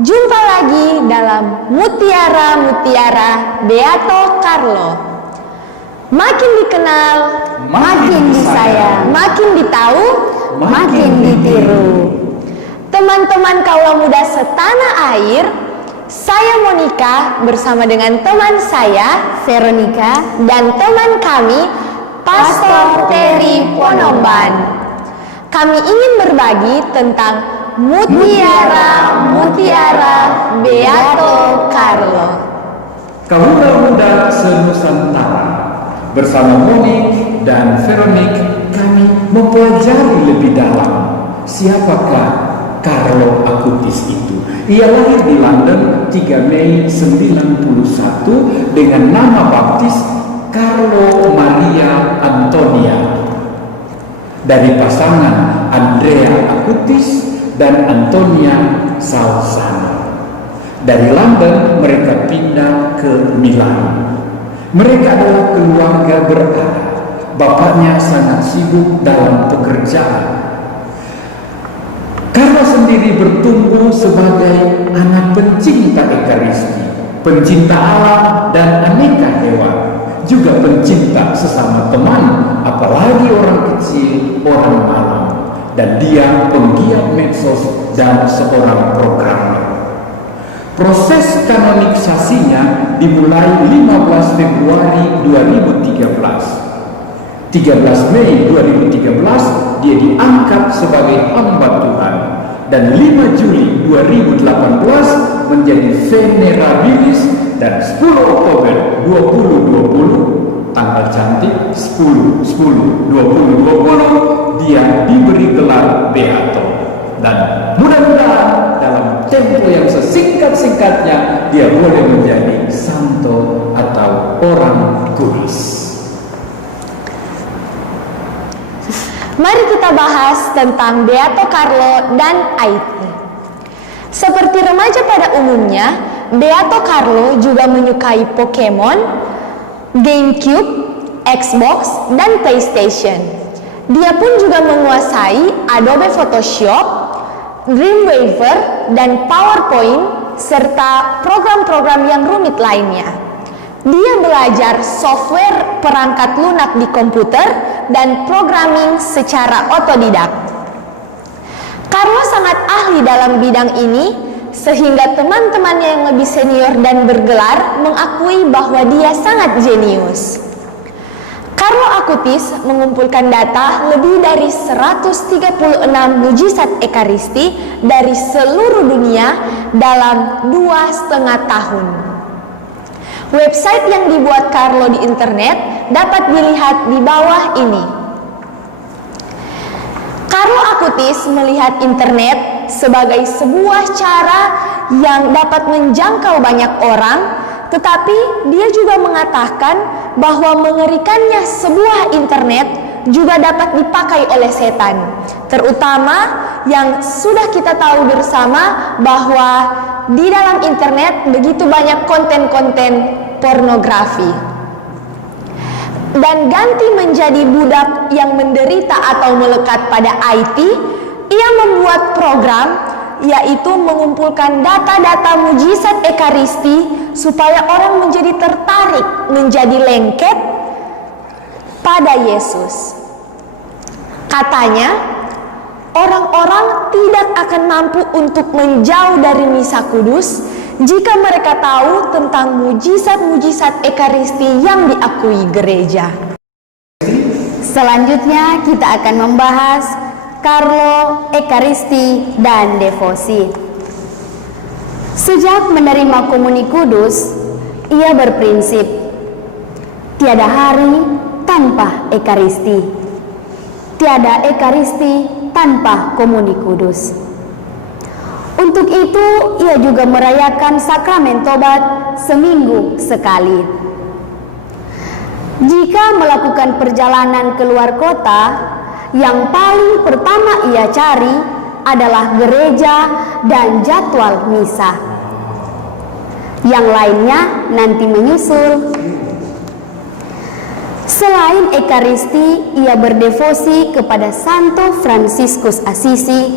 Jumpa lagi dalam Mutiara-Mutiara Beato Carlo. Makin dikenal, makin disayang, makin ditahu, makin ditiru. Teman-teman kaula muda setanah air, saya Monica bersama dengan teman saya Veronica dan teman kami Pastor Terry Ponomban. Kami ingin berbagi tentang Mutiara-Mutiara Beato Carlo. Kaula muda senusantara bersama Monik dan Veronik, kami mempelajari lebih dalam siapakah Carlo Acutis itu. Ia lahir di London 3 Mei 91 dengan nama baptis Carlo Maria Antonia dari pasangan Andrea Acutis dan Antonia Salzano. Dari London mereka pindah ke Milan. Mereka adalah keluarga berada. Bapaknya sangat sibuk dalam pekerjaan. Carlo sendiri bertumbuh sebagai anak pencinta Ekaristi, pencinta alam dan aneka hewan, juga pencinta sesama teman, apalagi orang kecil, orang malam. Dan dia penggiat medsos dan seorang programmer. Proses kanonisasinya dimulai 15 Februari 2013. 13 Mei 2013 dia diangkat sebagai hamba Tuhan, dan 5 Juli 2018 menjadi venerabilis, dan 10 Oktober 2020 tanggal cantik 10/10/2020 dia diberi gelar Beato. Dan mudah-mudahan dalam tempo yang sesingkat-singkatnya dia boleh menjadi santo atau orang kudus. Mari kita bahas tentang Beato Carlo dan IT. Seperti remaja pada umumnya, Beato Carlo juga menyukai Pokemon, GameCube, Xbox, dan PlayStation. Dia pun juga menguasai Adobe Photoshop, Dreamweaver, dan PowerPoint, serta program-program yang rumit lainnya. Dia belajar software perangkat lunak di komputer dan programming secara otodidak. Carlo sangat ahli dalam bidang ini, sehingga teman-temannya yang lebih senior dan bergelar mengakui bahwa dia sangat jenius. Carlo Acutis mengumpulkan data lebih dari 136 mujizat Ekaristi dari seluruh dunia dalam 2,5 tahun. Website yang dibuat Carlo di internet dapat dilihat di bawah ini. Carlo Acutis melihat internet sebagai sebuah cara yang dapat menjangkau banyak orang, tetapi dia juga mengatakan bahwa mengerikannya sebuah internet juga dapat dipakai oleh setan, terutama yang sudah kita tahu bersama bahwa di dalam internet begitu banyak konten-konten pornografi. Dan ganti menjadi budak yang menderita atau melekat pada IT, ia membuat program yaitu mengumpulkan data-data mujizat Ekaristi supaya orang menjadi tertarik, menjadi lengket pada Yesus. Katanya, orang-orang tidak akan mampu untuk menjauh dari misa kudus jika mereka tahu tentang mujizat-mujizat Ekaristi yang diakui gereja. Selanjutnya kita akan membahas Carlo, Ekaristi, dan devosi. Sejak menerima komuni kudus, ia berprinsip tiada hari tanpa Ekaristi, tiada Ekaristi tanpa komuni kudus. Untuk itu, ia juga merayakan sakramen tobat seminggu sekali. Jika melakukan perjalanan keluar kota, yang paling pertama ia cari adalah gereja dan jadwal misa. Yang lainnya nanti menyusul. Selain Ekaristi, ia berdevosi kepada Santo Fransiskus Assisi,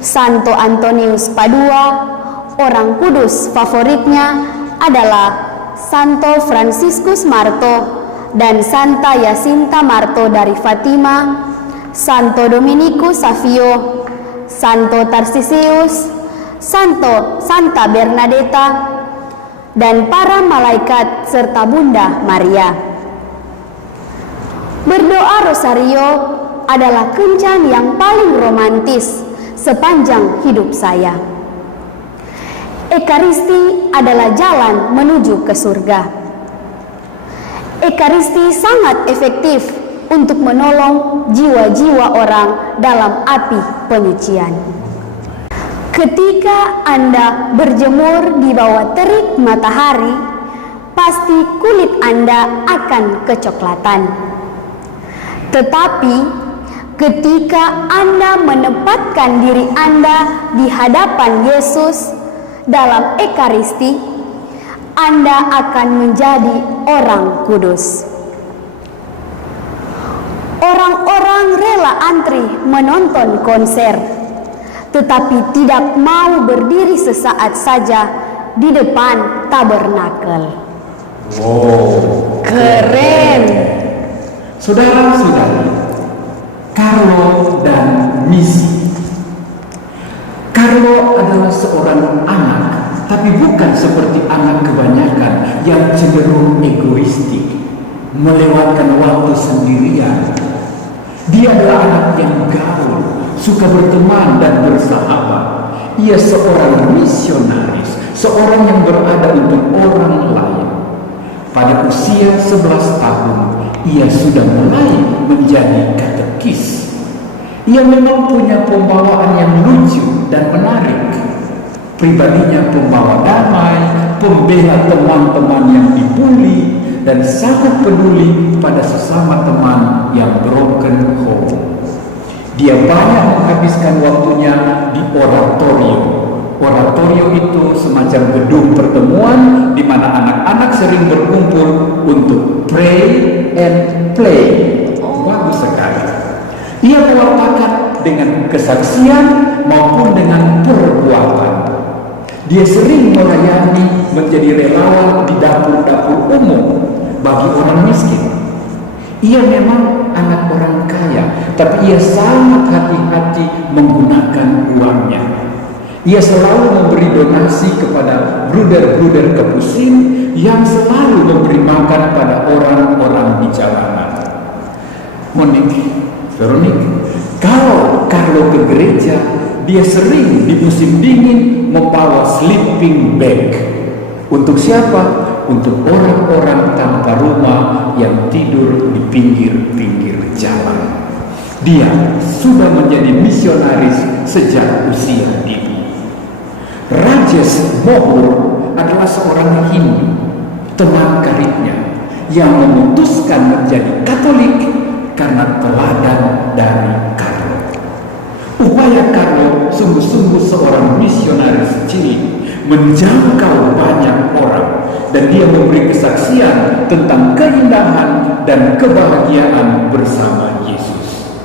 Santo Antonius Padua, orang kudus favoritnya adalah Santo Fransiskus Marto dan Santa Jacinta Marto dari Fatima, Santo Dominikus Savio, Santo Tarsisius, Santa Bernadetta, dan para malaikat serta Bunda Maria. Berdoa rosario adalah kencan yang paling romantis sepanjang hidup saya. Ekaristi adalah jalan menuju ke surga. Ekaristi sangat efektif untuk menolong jiwa-jiwa orang dalam api penyucian. Ketika Anda berjemur di bawah terik matahari, pasti kulit Anda akan kecoklatan. Tetapi ketika Anda menempatkan diri Anda di hadapan Yesus dalam Ekaristi, Anda akan menjadi orang kudus. Orang-orang rela antri menonton konser, tetapi tidak mau berdiri sesaat saja di depan tabernakel. Wow, Keren. Saudara-saudari, Carlo dan Missy. Carlo adalah seorang anak, tapi bukan seperti anak kebanyakan yang cenderung egoistik, melewatkan waktu sendirian. Dia adalah anak yang gaul, suka berteman dan bersahabat. Ia seorang misionaris, seorang yang berada untuk orang lain. Pada usia 11 tahun, ia sudah mulai menjadi katekis. Ia memang punya pembawaan yang lucu dan menarik. Pribadinya pembawa damai, pembela teman-teman yang dibully, dan sangat peduli pada sesama teman yang broken home. Dia banyak menghabiskan waktunya di oratorio. Oratorio itu semacam gedung pertemuan di mana anak-anak sering berkumpul untuk pray and play. Bagus sekali. Ia mewartakan dengan kesaksian maupun dengan perbuatan. Dia sering melayani, menjadi relawan di dapur-dapur umum bagi orang miskin. Ia memang anak orang kaya, tapi ia sangat hati-hati menggunakan uangnya. Ia selalu memberi donasi kepada bruder-bruder kepusin yang selalu memberi makan pada orang-orang di jalanan. Veronik, kalau Carlo ke gereja, dia sering di musim dingin membawa sleeping bag. Untuk siapa? Untuk orang-orang tanpa rumah yang tidur di pinggir-pinggir jalan. Dia sudah menjadi misionaris sejak usia dini. Rajesh Mohur adalah seorang Hindu, teman karibnya, yang memutuskan menjadi Katolik karena teladan dari Carlo. Upaya Carlo sungguh-sungguh seorang misionaris cilik, menjangkau banyak orang, dan dia memberi kesaksian tentang keindahan dan kebahagiaan bersama Yesus.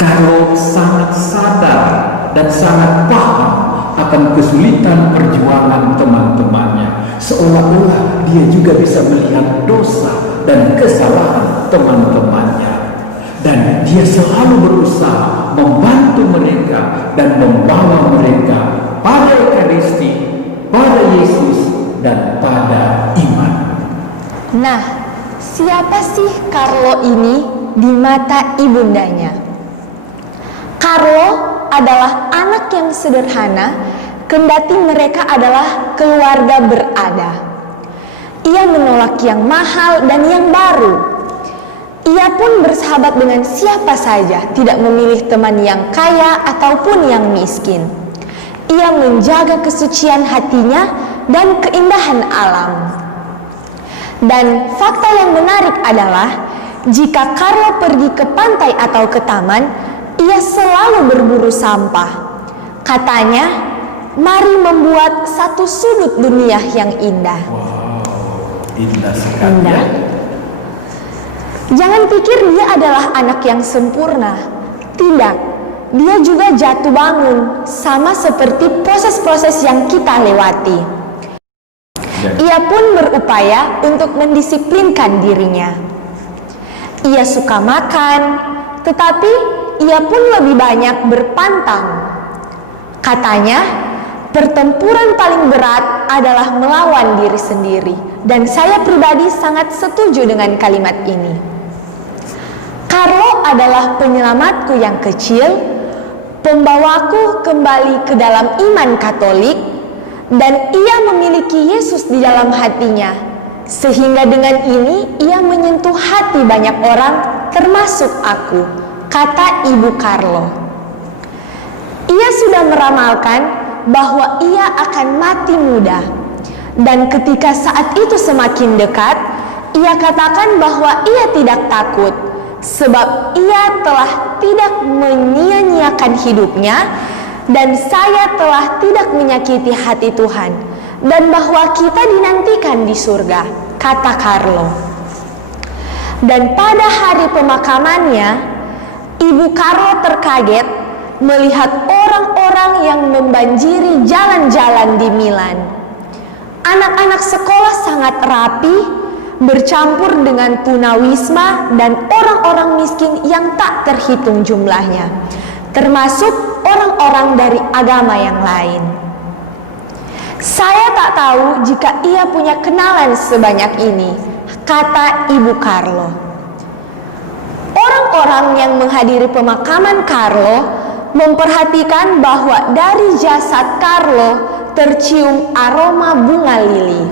Carlo sangat sadar dan sangat paham akan kesulitan perjuangan teman-temannya, seolah-olah dia juga bisa melihat dosa dan kesalahan teman-temannya, dan dia selalu berusaha membantu mereka dan membawa mereka pada Ekaristi, pada Yesus, dan pada iman. Nah, siapa sih Carlo ini di mata ibundanya? Carlo adalah anak yang sederhana, kendati mereka adalah keluarga berada. Ia menolak yang mahal dan yang baru. Ia pun bersahabat dengan siapa saja, tidak memilih teman yang kaya ataupun yang miskin. Ia menjaga kesucian hatinya dan keindahan alam. Dan fakta yang menarik adalah, jika Carlo pergi ke pantai atau ke taman, ia selalu berburu sampah. Katanya, mari membuat satu sudut dunia yang indah. Wow, indah sekali ya. Jangan pikir dia adalah anak yang sempurna. Tidak, dia juga jatuh bangun, sama seperti proses-proses yang kita lewati. Ia pun berupaya untuk mendisiplinkan dirinya. Ia suka makan, tetapi ia pun lebih banyak berpantang. Katanya, pertempuran paling berat adalah melawan diri sendiri, dan saya pribadi sangat setuju dengan kalimat ini. Carlo adalah penyelamatku yang kecil, pembawaku kembali ke dalam iman Katolik, dan ia memiliki Yesus di dalam hatinya, sehingga dengan ini ia menyentuh hati banyak orang, termasuk aku, kata Ibu Carlo. Ia sudah meramalkan bahwa ia akan mati muda, dan ketika saat itu semakin dekat, ia katakan bahwa ia tidak takut, sebab ia telah tidak menyia-nyiakan hidupnya, dan saya telah tidak menyakiti hati Tuhan, dan bahwa kita dinantikan di surga, kata Carlo. Dan pada hari pemakamannya, Ibu Carlo terkaget melihat orang-orang yang membanjiri jalan-jalan di Milan. Anak-anak sekolah sangat rapi, bercampur dengan tunawisma dan orang-orang miskin yang tak terhitung jumlahnya, termasuk orang-orang dari agama yang lain. Saya tak tahu jika ia punya kenalan sebanyak ini, kata Ibu Carlo. Orang-orang yang menghadiri pemakaman Carlo memperhatikan bahwa dari jasad Carlo tercium aroma bunga lili.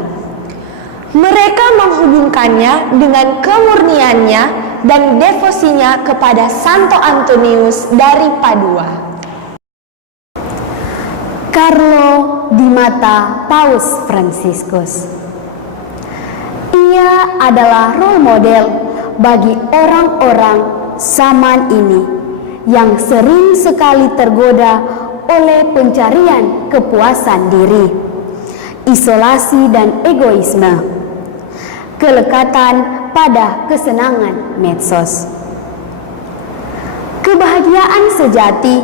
Mereka menghubungkannya dengan kemurniannya dan devosinya kepada Santo Antonius dari Padua. Carlo di mata Paus Fransiskus. Ia adalah role model bagi orang-orang zaman ini yang sering sekali tergoda oleh pencarian kepuasan diri, isolasi dan egoisme, kelekatan pada kesenangan medsos. Kebahagiaan sejati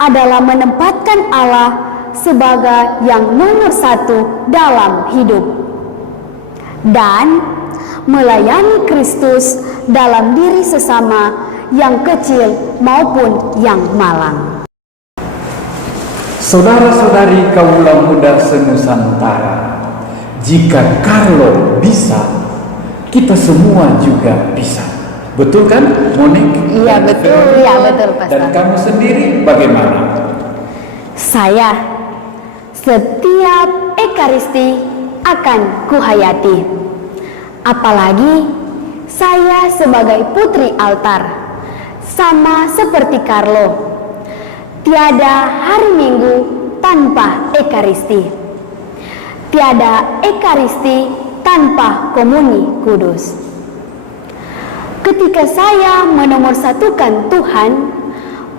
adalah menempatkan Allah sebagai yang nomor satu dalam hidup dan melayani Kristus dalam diri sesama yang kecil maupun yang malang. Saudara-saudari kaula muda senusantara, jika Carlo bisa, kita semua juga bisa. Betul kan, Monik? Iya betul, ya betul Pastor. Dan kamu sendiri bagaimana? Saya setiap Ekaristi akan kuhayati. Apalagi saya sebagai putri altar, sama seperti Carlo. Tiada hari Minggu tanpa Ekaristi. Tiada Ekaristi tanpa komuni kudus. Ketika saya menomorsatukan Tuhan,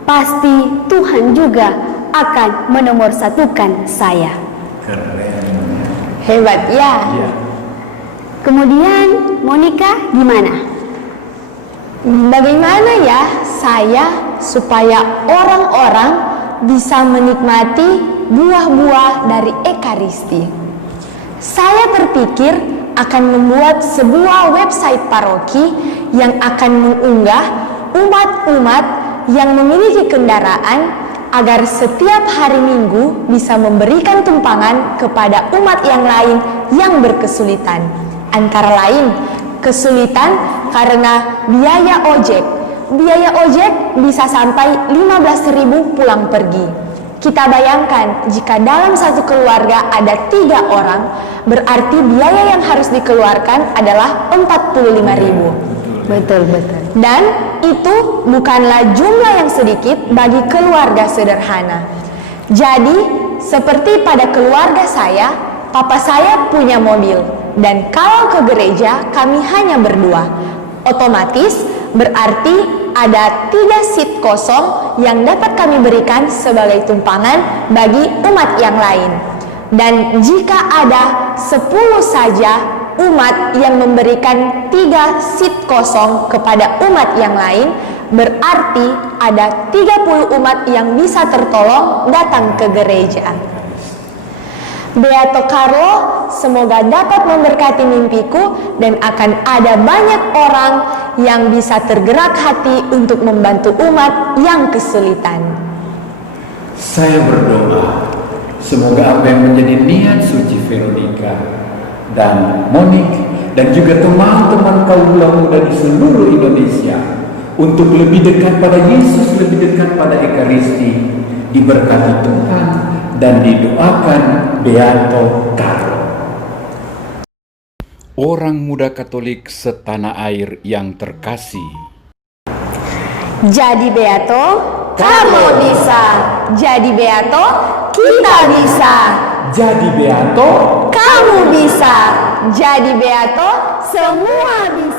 pasti Tuhan juga akan menomorsatukan saya. Keren. Hebat ya. Iya. Kemudian Monica gimana? Bagaimana ya saya supaya orang-orang bisa menikmati buah-buah dari Ekaristi? Saya terpikir akan membuat sebuah website paroki yang akan mengunggah umat-umat yang memiliki kendaraan agar setiap hari Minggu bisa memberikan tumpangan kepada umat yang lain yang berkesulitan. Antara lain, kesulitan karena biaya ojek. Biaya ojek bisa sampai 15.000 pulang pergi. Kita bayangkan jika dalam satu keluarga ada 3 orang, berarti biaya yang harus dikeluarkan adalah 45.000. Betul. Dan itu bukanlah jumlah yang sedikit bagi keluarga sederhana. Jadi, seperti pada keluarga saya, papa saya punya mobil, dan kalau ke gereja kami hanya berdua. Otomatis berarti ada 3 seat kosong yang dapat kami berikan sebagai tumpangan bagi umat yang lain. Dan jika ada 10 saja umat yang memberikan 3 seat kosong kepada umat yang lain, Berarti ada 30 umat yang bisa tertolong datang ke gereja. Beato Carlo, semoga dapat memberkati mimpiku dan akan ada banyak orang yang bisa tergerak hati untuk membantu umat yang kesulitan. Saya berdoa, semoga apa yang menjadi niat suci Veronica dan Monik dan juga teman-teman kaula muda di seluruh Indonesia untuk lebih dekat pada Yesus, lebih dekat pada Ekaristi, diberkati Tuhan dan didoakan Beato Carlo. Orang muda Katolik setanah air yang terkasih. Jadi Beato, kamu bisa. Jadi Beato, kita bisa. Jadi Beato, Kamu bisa. Jadi Beato, semua bisa.